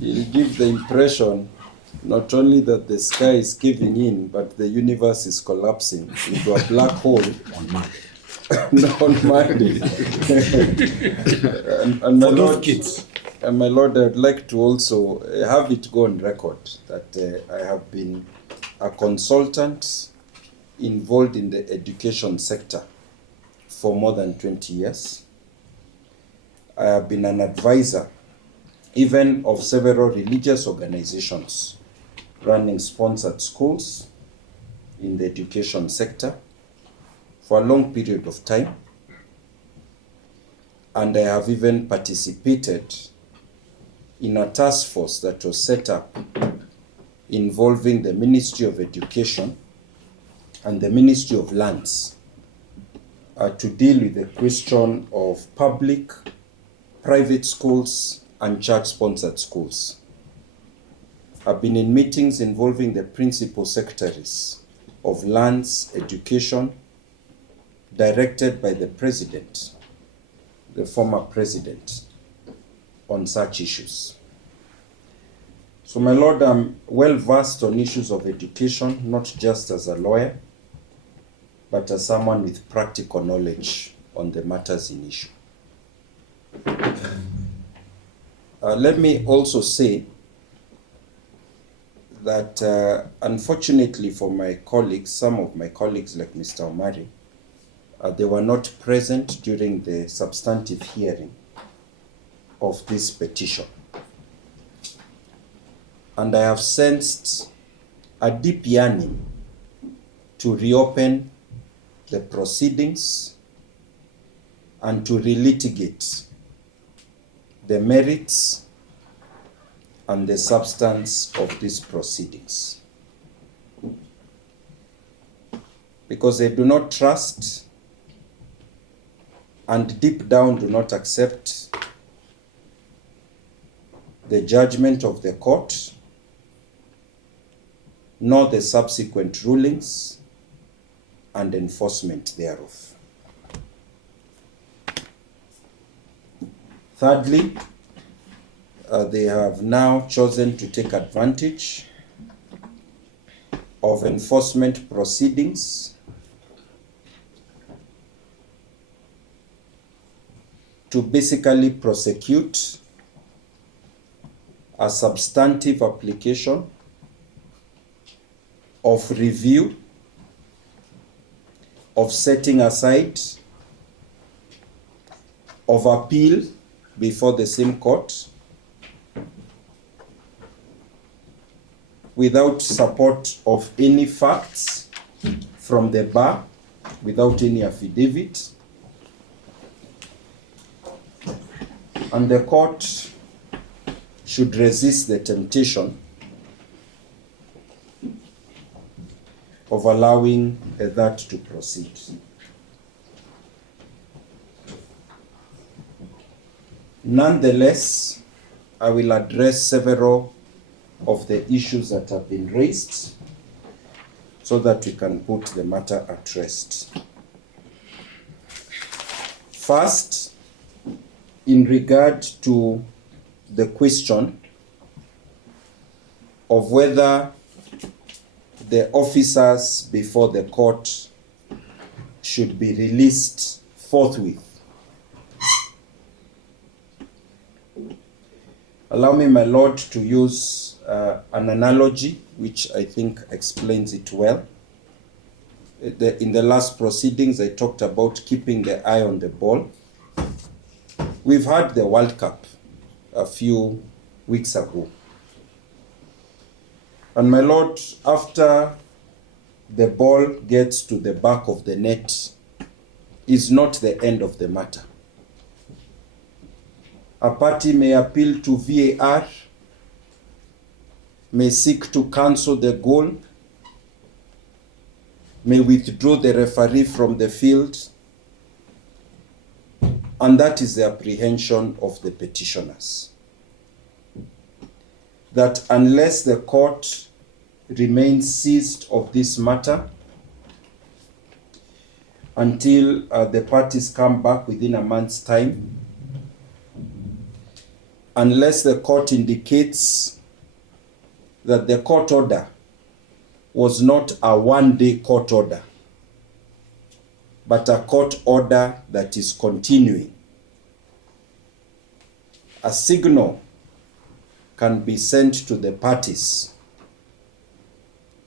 He'll give the impression not only that the sky is caving in, but the universe is collapsing into a black hole On Monday. on Monday. and my For those Lord, kids. and my Lord, I'd like to also have it go on record that I have been a consultant involved in the education sector for more than 20 years. I have been an advisor even of several religious organizations running sponsored schools in the education sector for a long period of time. And I have even participated in a task force that was set up involving the Ministry of Education and the Ministry of Lands to deal with the question of public, private schools, and church-sponsored schools. I've been in meetings involving the principal secretaries of lands, education, directed by the president, the former president, on such issues. So my Lord, I'm well versed on issues of education, not just as a lawyer, but as someone with practical knowledge on the matters in issue. Let me also say that unfortunately for my colleagues, some of my colleagues like Mr. Omari, they were not present during the substantive hearing of this petition. And I have sensed a deep yearning to reopen the proceedings and to relitigate the merits and the substance of these proceedings. Because they do not trust and deep down do not accept the judgment of the court, nor the subsequent rulings and enforcement thereof. Thirdly, they have now chosen to take advantage of enforcement proceedings to basically prosecute a substantive application of review, of setting aside, of appeal before the same court, without support of any facts from the bar, without any affidavit. And the court should resist the temptation of allowing that to proceed. Nonetheless, I will address several of the issues that have been raised so that we can put the matter at rest. First, in regard to the question of whether the officers before the court should be released forthwith. Allow me, my Lord, to use an analogy which I think explains it well. In the last proceedings, I talked about keeping the eye on the ball. We've had the World Cup a few weeks ago. And my Lord, after the ball gets to the back of the net, is not the end of the matter. A party may appeal to VAR, may seek to cancel the goal, may withdraw the referee from the field, and that is the apprehension of the petitioners. That unless the court remains seized of this matter until the parties come back within a month's time, unless the court indicates that the court order was not a one-day court order, but a court order that is continuing. A signal can be sent to the parties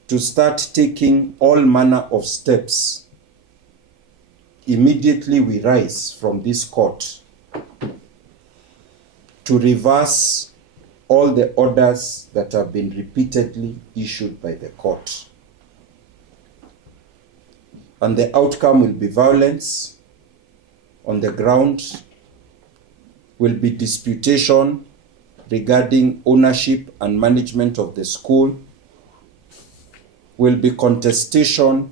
to start taking all manner of steps. Immediately we rise from this court to reverse all the orders that have been repeatedly issued by the court. And the outcome will be violence on the ground, will be disputation regarding ownership and management of the school, will be contestation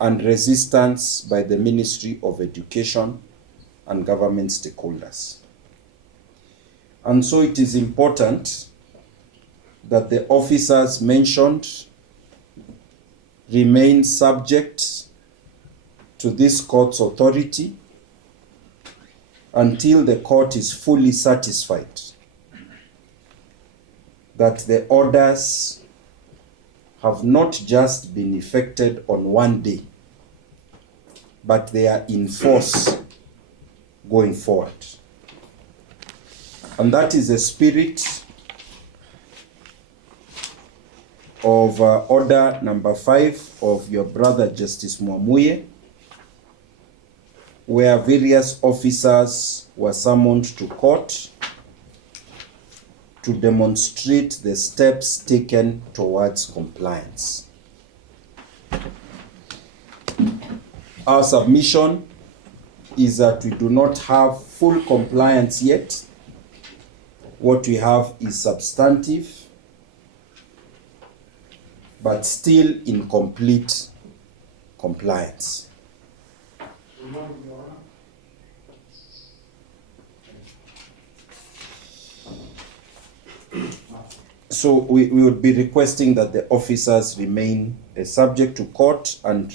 and resistance by the Ministry of Education and government stakeholders. And so it is important that the officers mentioned remain subject to this court's authority until the court is fully satisfied that the orders have not just been effected on one day, but they are in force going forward. And that is the spirit of order number 5 of your brother Justice Mwamuye, where various officers were summoned to court to demonstrate the steps taken towards compliance. Our submission is that we do not have full compliance yet. What we have is substantive, but still incomplete compliance. So we would be requesting that the officers remain subject to court, and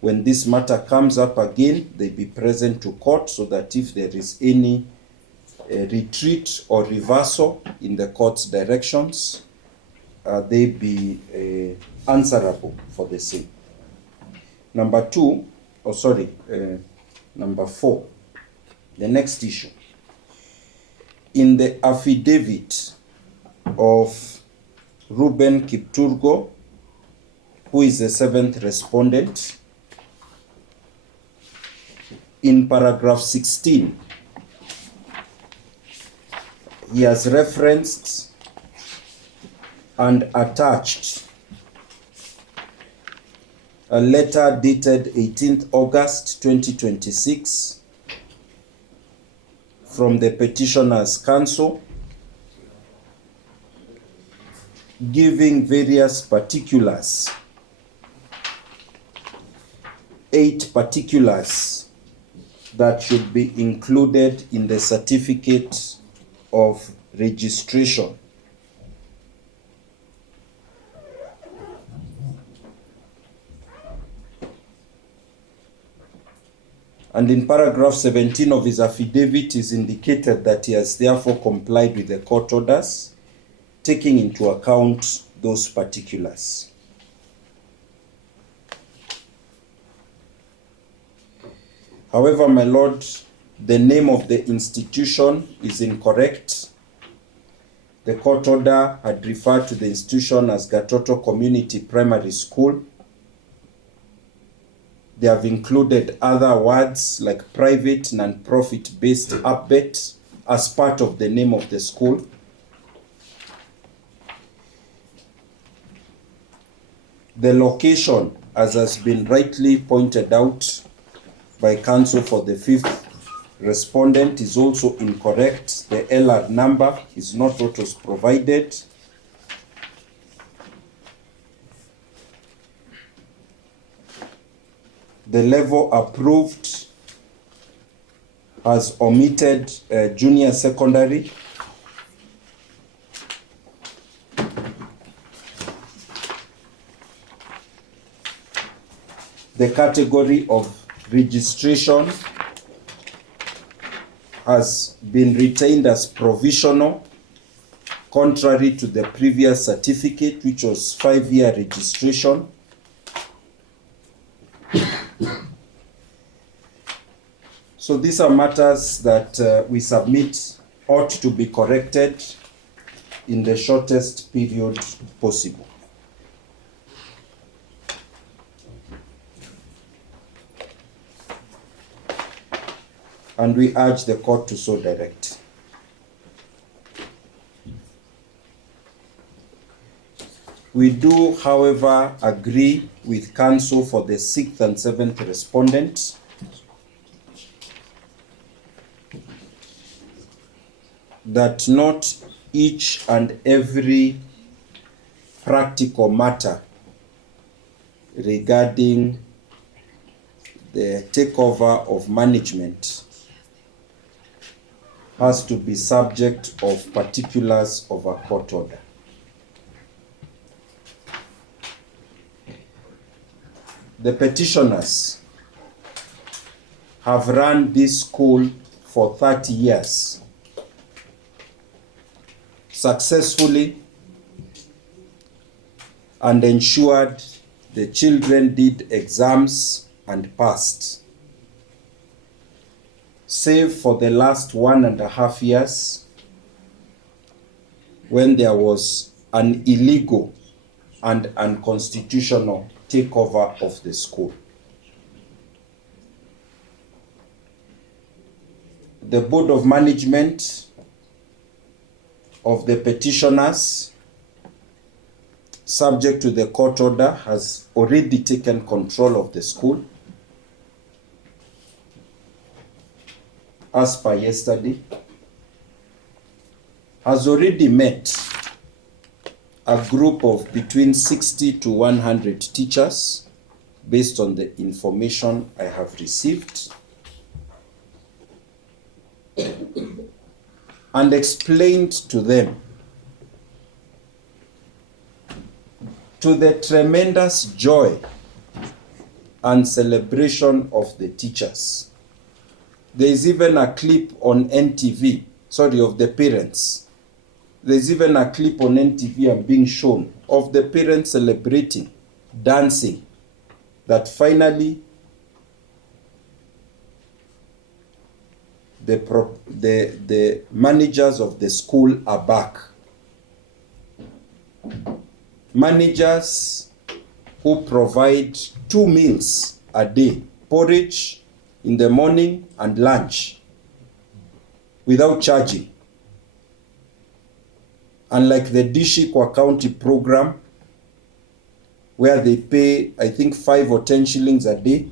when this matter comes up again, they be present to court so that if there is any retreat or reversal in the court's directions, they be answerable for the same. Number 4, the next issue. In the affidavit of Ruben Kipturgo, who is the 7th respondent, in paragraph 16, he has referenced and attached a letter dated 18th August 2026 from the petitioners' counsel, giving various particulars, 8 particulars that should be included in the certificate of registration. And in paragraph 17 of his affidavit is indicated that he has therefore complied with the court orders, taking into account those particulars. However, my lord, the name of the institution is incorrect. The court order had referred to the institution as Gatoto Community Primary School. They have included other words like private, non-profit based APBET as part of the name of the school. The location, as has been rightly pointed out by counsel for the 5th respondent, is also incorrect. The LR number is not what was provided. The level approved has omitted junior secondary. The category of registration has been retained as provisional contrary to the previous certificate, which was 5-year registration. So these are matters that we submit ought to be corrected in the shortest period possible. And we urge the court to so direct. We do, however, agree with counsel for the 6th and 7th respondents that not each and every practical matter regarding the takeover of management has to be subject of particulars of a court order. The petitioners have run this school for 30 years successfully and ensured the children did exams and passed. Save for the last 1.5 years when there was an illegal and unconstitutional takeover of the school. The Board of Management of the petitioners, subject to the court order, has already taken control of the school. As per yesterday, has already met a group of between 60 to 100 teachers based on the information I have received, and explained to them, to the tremendous joy and celebration of the teachers. There is even a clip on NTV, of the parents. There is even a clip on NTV and being shown of the parents celebrating, dancing, that finally the managers of the school are back. Managers who provide 2 meals a day, porridge in the morning and lunch, without charging. Unlike the Dishikwa County program, where they pay, I think, 5 or 10 shillings a day,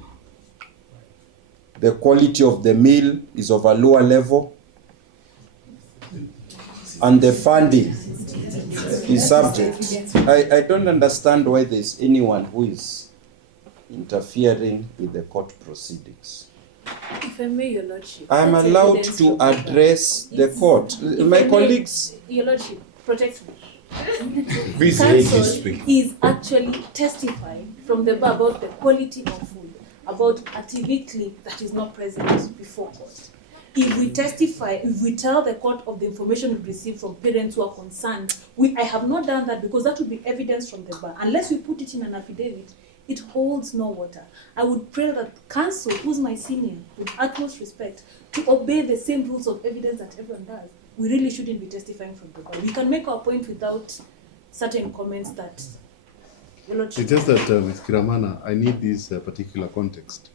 the quality of the meal is of a lower level, and the funding is subject. I don't understand why there's anyone who is interfering with the court proceedings. If I may, Your Lordship, I'm allowed to address the court. My colleagues. Your Lordship, protect me. Counsel is actually testifying from the bar about the quality of food, about a TV clip that is not present before court. If we testify, if we tell the court of the information we received from parents who are concerned, I have not done that because that would be evidence from the bar. Unless we put it in an affidavit, it holds no water. I would pray that counsel, who's my senior, with utmost respect, to obey the same rules of evidence that everyone does. We really shouldn't be testifying from the bar. We can make our point without certain comments that... It's just that with Kiramana, I need this particular context.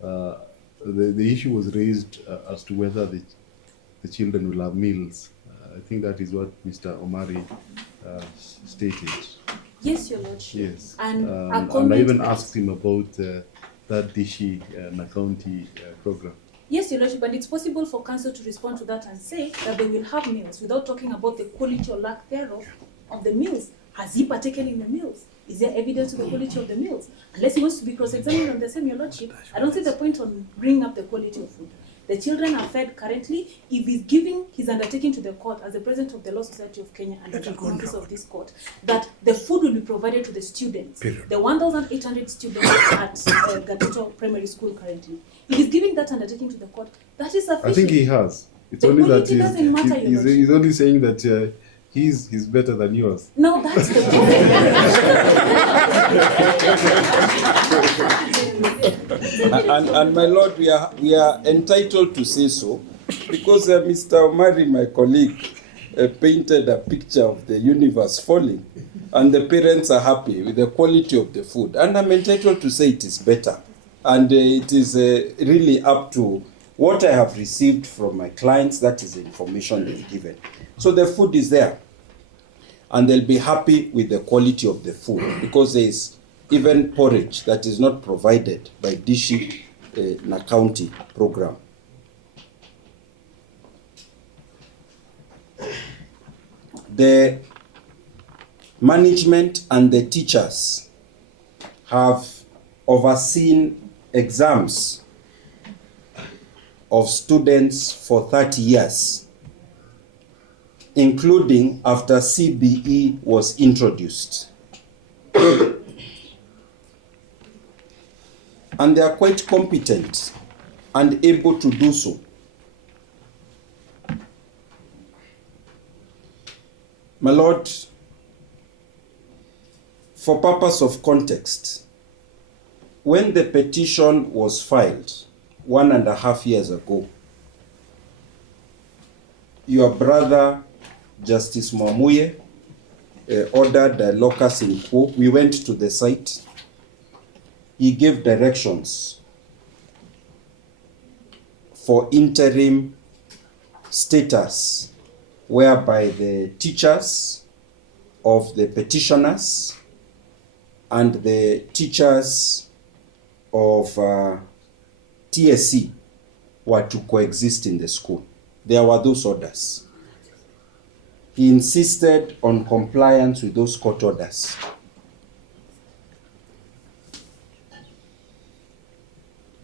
The issue was raised as to whether the children will have meals. I think that is what Mr. Omari stated. Yes, Your Lordship. Yes. And I even asked him about that Dishi County program. Yes, Your Lordship, and it's possible for counsel to respond to that and say that they will have meals without talking about the quality or lack thereof of the meals. Has he partaken in the meals? Is there evidence of the quality of the meals? Unless he wants to be cross-examined on the same, Your Lordship, I don't see the point on bringing up the quality of food. The children are fed currently. If he's giving his undertaking to the court as the president of the Law Society of Kenya and the office of this court, that the food will be provided to the students, the 1,800 students at Gatoto Primary School currently. If he's giving that undertaking to the court, that is sufficient. I think he has. It's the only that doesn't matter, he's only saying that he's better than yours. Now that's the And my lord, we are entitled to say so, because Mr. Omari, my colleague, painted a picture of the universe falling, and the parents are happy with the quality of the food, and I'm entitled to say it is better, and it is really up to what I have received from my clients. That is the information they've given. So the food is there, and they'll be happy with the quality of the food, because there is even porridge that is not provided by Dishi na County program. The management and the teachers have overseen exams of students for 30 years, including after CBE was introduced. And they are quite competent and able to do so. My lord, for purpose of context, when the petition was filed 1.5 years ago, your brother, Justice Mwamuye, ordered a locus in quo. We went to the site. He gave directions for interim status, whereby the teachers of the petitioners and the teachers of TSC were to coexist in the school. There were those orders. He insisted on compliance with those court orders.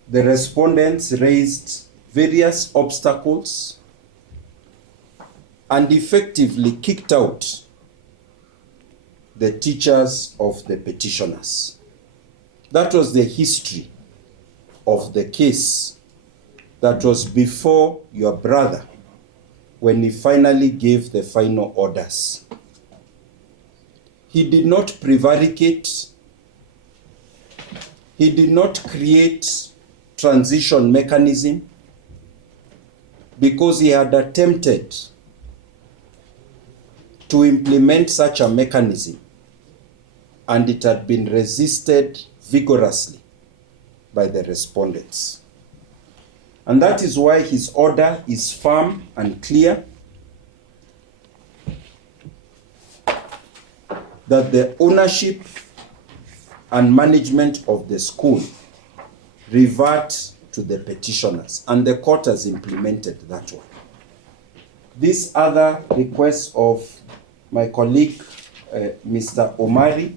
The respondents raised various obstacles and effectively kicked out the teachers of the petitioners. That was the history of the case that was before your brother when he finally gave the final orders. He did not prevaricate. He did not create transition mechanism, because he had attempted to implement such a mechanism and it had been resisted vigorously by the respondents. And that is why his order is firm and clear, that the ownership and management of the school revert to the petitioners, and the court has implemented that one. This other request of my colleague, Mr. Omari,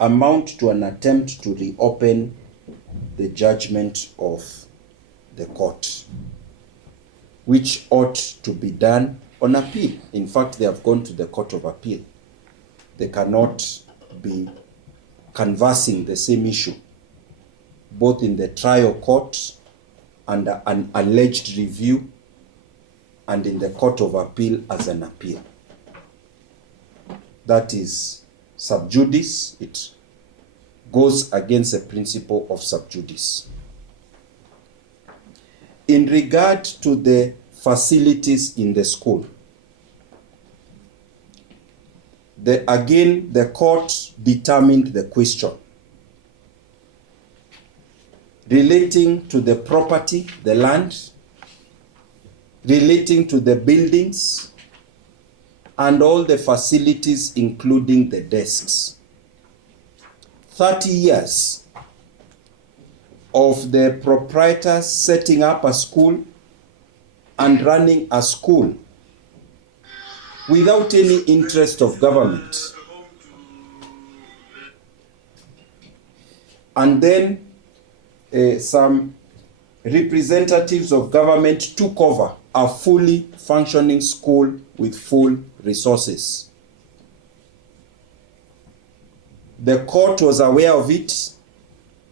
amount to an attempt to reopen the judgment of the court, which ought to be done on appeal. In fact, they have gone to the Court of Appeal. They cannot be canvassing the same issue, both in the trial court under an alleged review and in the Court of Appeal as an appeal. That is sub judice. It goes against the principle of sub judice. In regard to the facilities in the school, the court determined the question relating to the property, the land, relating to the buildings, and all the facilities, including the desks. 30 years of the proprietors setting up a school and running a school without any interest of government. And then some representatives of government took over a fully functioning school with full resources. The court was aware of it,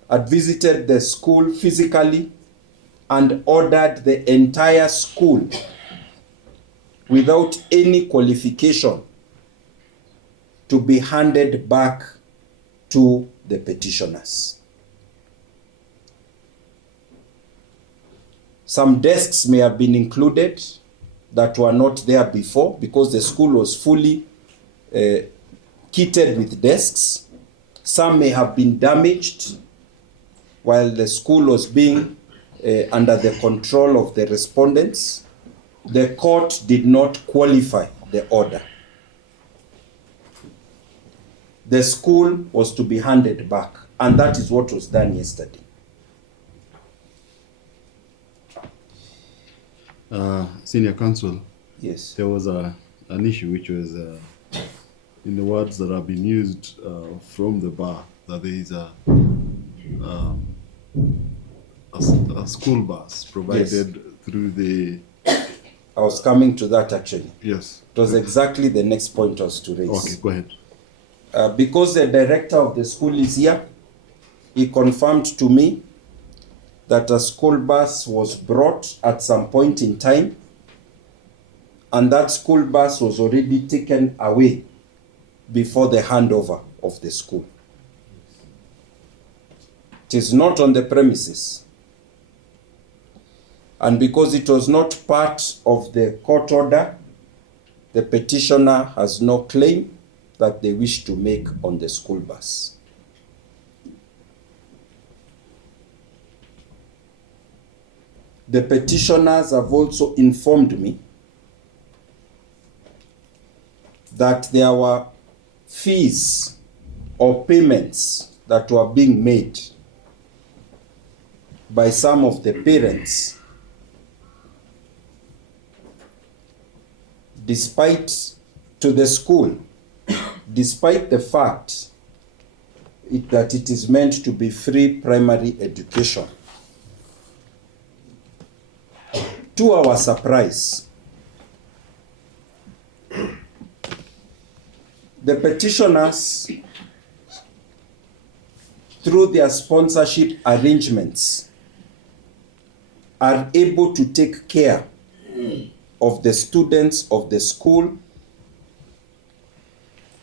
had visited the school physically, and ordered the entire school without any qualification to be handed back to the petitioners. Some desks may have been included that were not there before because the school was fully kitted with desks. Some may have been damaged while the school was being under the control of the respondents. The court did not qualify the order. The school was to be handed back, and that is what was done yesterday. Senior Counsel, Yes. there was an issue which was, in the words that have been used from the bar, that there is a school bus provided through the... I was coming to that actually. Yes. It was exactly the next point I was to raise. Okay, go ahead. Because the director of the school is here, he confirmed to me that a school bus was brought at some point in time, and that school bus was already taken away before the handover of the school. It is not on the premises. And because it was not part of the court order, the petitioner has no claim that they wish to make on the school bus. The petitioners have also informed me that there were fees or payments that were being made by some of the parents to the school, despite the fact that it is meant to be free primary education. To our surprise, the petitioners, through their sponsorship arrangements, are able to take care of the students of the school,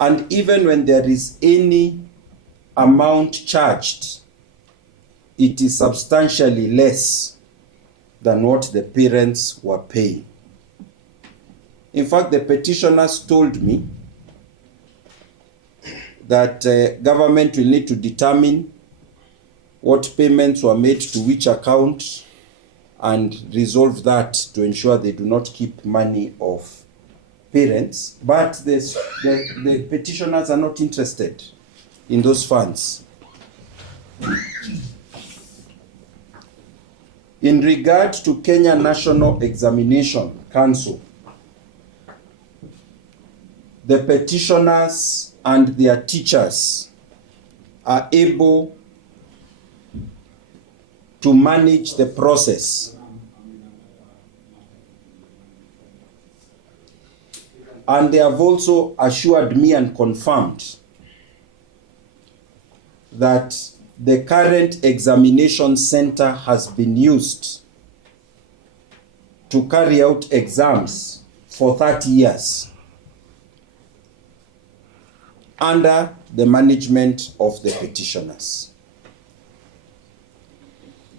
and even when there is any amount charged, it is substantially less than what the parents were paying. In fact, the petitioners told me that government will need to determine what payments were made to which account and resolve that to ensure they do not keep money of parents. But the petitioners are not interested in those funds. In regard to Kenya National Examination Council, the petitioners and their teachers are able to manage the process. And they have also assured me and confirmed that the current examination center has been used to carry out exams for 30 years under the management of the petitioners.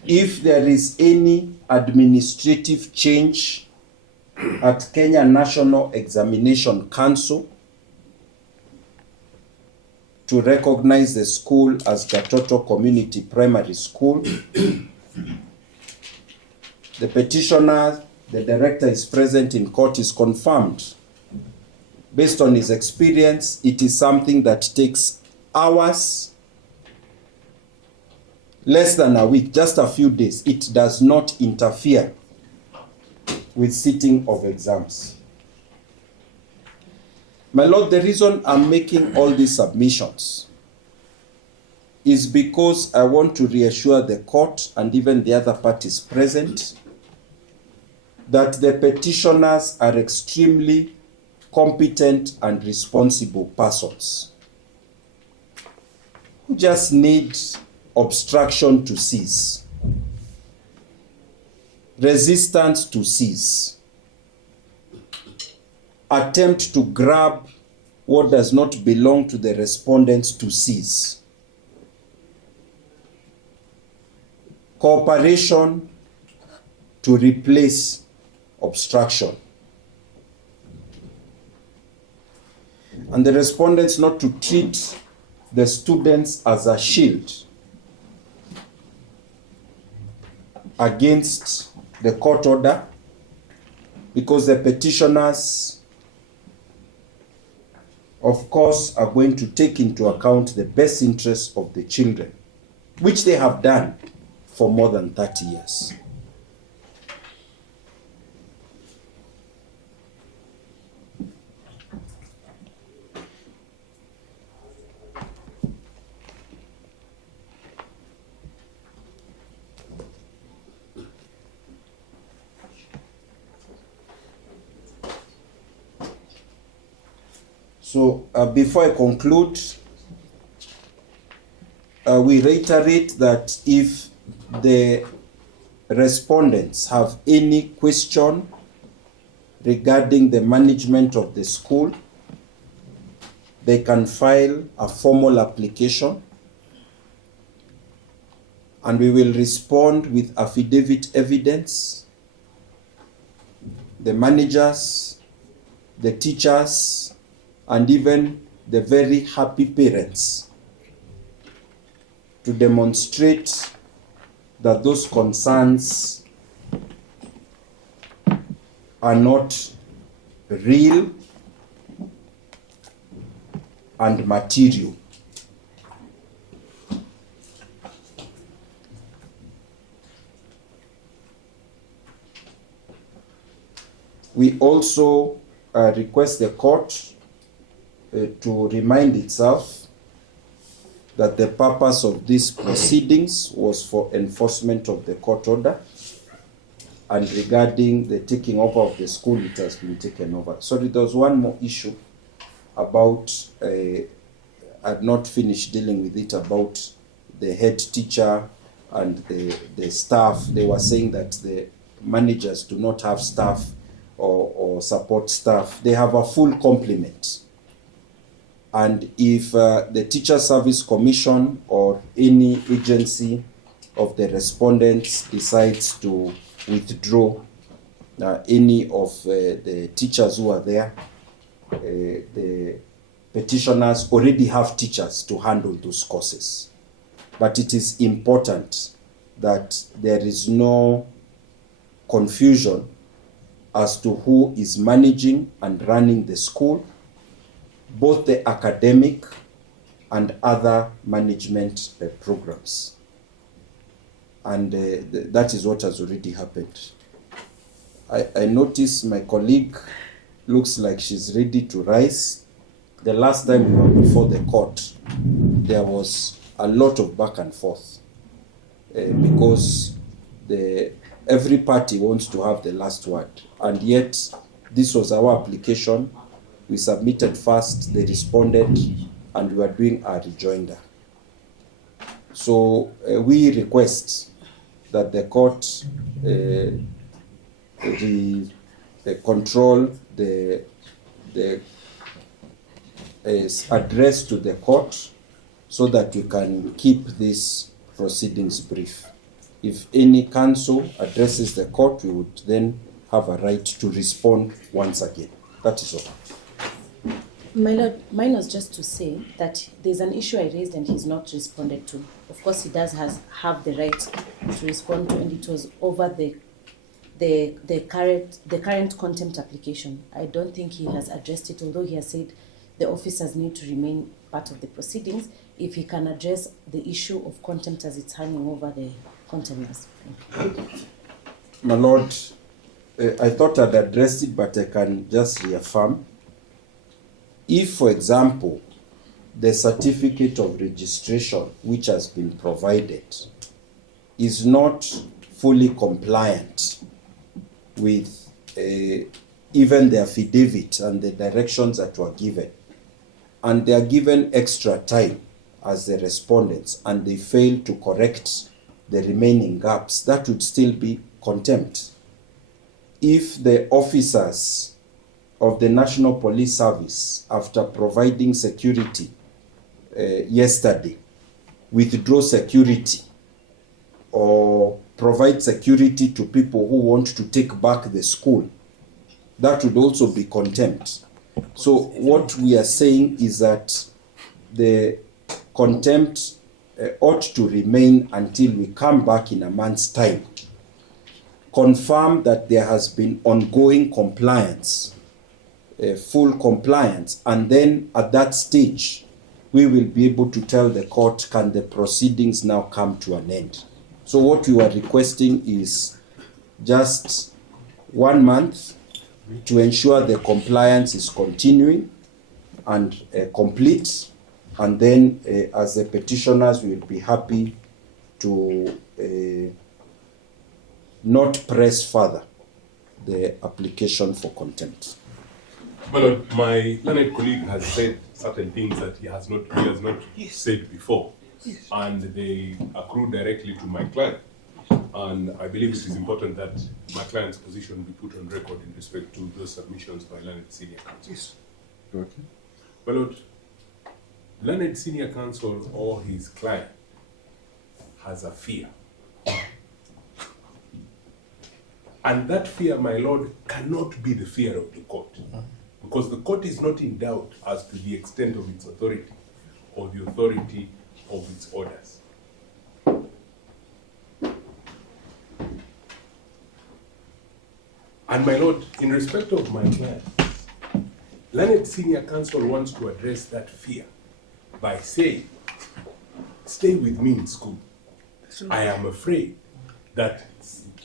If there is any administrative change at Kenya National Examination Council to recognize the school as Gatoto Community Primary School, the petitioner, the director is present in court, is confirmed. Based on his experience, it is something that takes hours, less than a week, just a few days. It does not interfere with sitting of exams. My Lord, the reason I'm making all these submissions is because I want to reassure the court and even the other parties present that the petitioners are extremely competent and responsible persons who just need obstruction to cease, resistance to cease, attempt to grab what does not belong to the respondents to seize. Cooperation to replace obstruction. And the respondents not to treat the students as a shield against the court order, because the petitioners, of course, are going to take into account the best interests of the children, which they have done for more than 30 years. So before I conclude, we reiterate that if the respondents have any question regarding the management of the school, they can file a formal application, and we will respond with affidavit evidence. The managers, the teachers, and even the very happy parents, to demonstrate that those concerns are not real and material. We also request the court to remind itself that the purpose of these proceedings was for enforcement of the court order, and regarding the taking over of the school, it has been taken over. Sorry, there was one more issue about, I've not finished dealing with it, about the head teacher and the staff. They were saying that the managers do not have staff or support staff. They have a full complement. And if the Teacher Service Commission or any agency of the respondents decides to withdraw any of the teachers who are there, the petitioners already have teachers to handle those courses. But it is important that there is no confusion as to who is managing and running the school, both the academic and other management programs. And that is what has already happened. I notice my colleague looks like she's ready to rise. The last time we were before the court, there was a lot of back and forth because every party wants to have the last word. And yet, this was our application. We submitted first, they responded, and we are doing a rejoinder. So we request that the court control the address to the court so that we can keep these proceedings brief. If any counsel addresses the court, we would then have a right to respond once again. That is all. My Lord, mine was just to say that there's an issue I raised and he's not responded to. Of course, he does have the right to respond to, and it was over the current contempt application. I don't think he has addressed it, although he has said the officers need to remain part of the proceedings. If he can address the issue of contempt as it's hanging over the contemners. My Lord, I thought I'd addressed it, but I can just reaffirm. If, for example, the certificate of registration which has been provided is not fully compliant with even the affidavit and the directions that were given, and they are given extra time as the respondents, and they fail to correct the remaining gaps, that would still be contempt. If the officers of the National Police Service, after providing security yesterday, withdraw security or provide security to people who want to take back the school, that would also be contempt. So what we are saying is that the contempt ought to remain until we come back in a month's time, confirm that there has been ongoing compliance, full compliance, and then at that stage, we will be able to tell the court, can the proceedings now come to an end? So what we are requesting is just 1 month to ensure the compliance is continuing and complete, and then as the petitioners, we will be happy to not press further the application for contempt. Well, my learned colleague has said certain things that he has not said before, and they accrue directly to my client. And I believe it is important that my client's position be put on record in respect to those submissions by learned senior counsel. Yes. Okay. My Lord, learned senior counsel or his client has a fear. And that fear, my Lord, cannot be the fear of the court. Because the court is not in doubt as to the extent of its authority or the authority of its orders. And my Lord, in respect of my client, learned senior counsel wants to address that fear by saying, stay with me in school. I am afraid that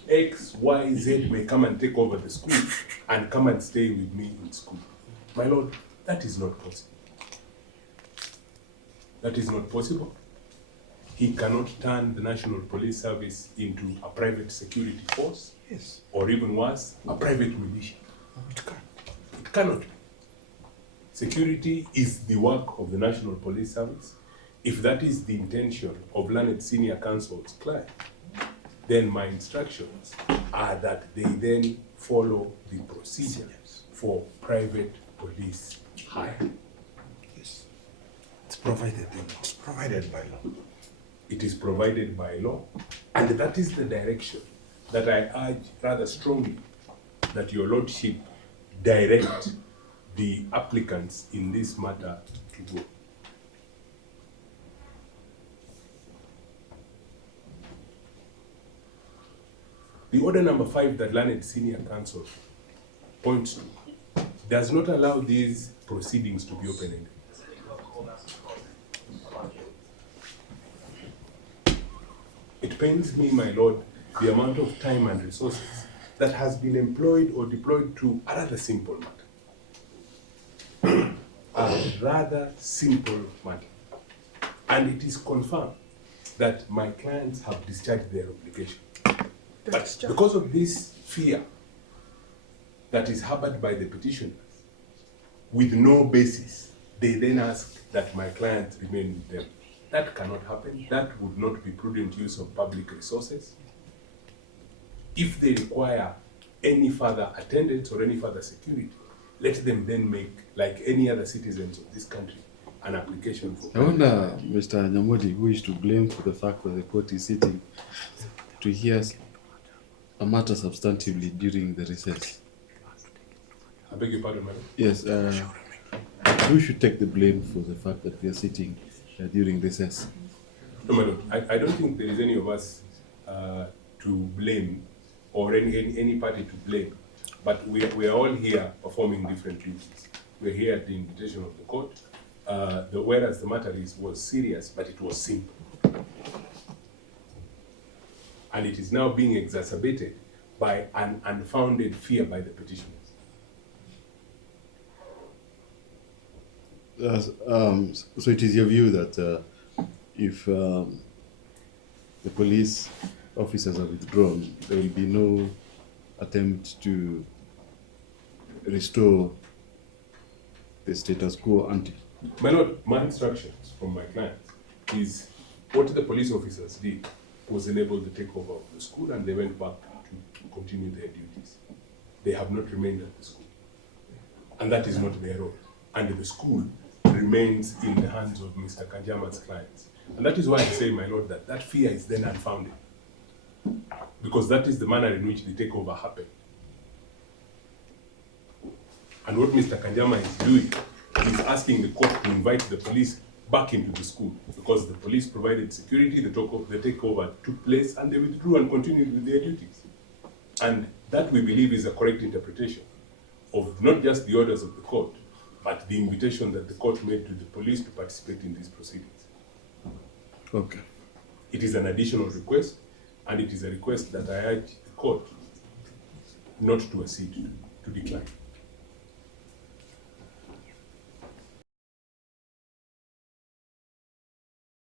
X, Y, Z may come and take over the school and come and stay with me in school. My Lord, that is not possible. That is not possible. He cannot turn the National Police Service into a private security force, Yes. or even worse, a private militia. It can. It cannot be. Security is the work of the National Police Service. If that is the intention of learned senior counsel's client, then my instructions are that they then follow the procedures for private police hire. Yes. It's provided. It's provided by law. It is provided by law, and that is the direction that I urge rather strongly that your Lordship direct the applicants in this matter to go. The order number 5 that learned senior counsel points to does not allow these proceedings to be open-ended. It pains me, my Lord, the amount of time and resources that has been employed or deployed to a rather simple matter. A rather simple matter. And it is confirmed that my clients have discharged their obligation. But because of this fear that is harbored by the petitioners, with no basis, they then ask that my client remain with them. That cannot happen. That would not be prudent use of public resources. If they require any further attendance or any further security, let them then make, like any other citizens of this country, an application for. I wonder, Mr. Nyamodi, who is to blame for the fact that the court is sitting to hear a matter substantively during the recess? I beg your pardon, madam? Yes, who should take the blame for the fact that we are sitting during recess? No, my Lord, I don't think there is any of us to blame or any party to blame, but we are all here performing different duties. We're here at the invitation of the court, whereas the matter was serious, but it was simple. And it is now being exacerbated by an unfounded fear by the petitioners. So it is your view that if the police officers are withdrawn, there will be no attempt to restore the status quo ante? My Lord, my instructions from my client is what the police officers did was enable the takeover of the school, and they went back to continue their duties. They have not remained at the school. And that is not their role. And the school remains in the hands of Mr. Kanjama's clients. And that is why I say, my lord, that that fear is then unfounded. Because that is the manner in which the takeover happened. And what Mr. Kanjama is doing is asking the court to invite the police back into the school, because the police provided security, the takeover took place, and they withdrew and continued with their duties. And that, we believe, is a correct interpretation of not just the orders of the court, but the invitation that the court made to the police to participate in these proceedings. Okay. It is an additional request, and it is a request that I urge the court not to accede to decline.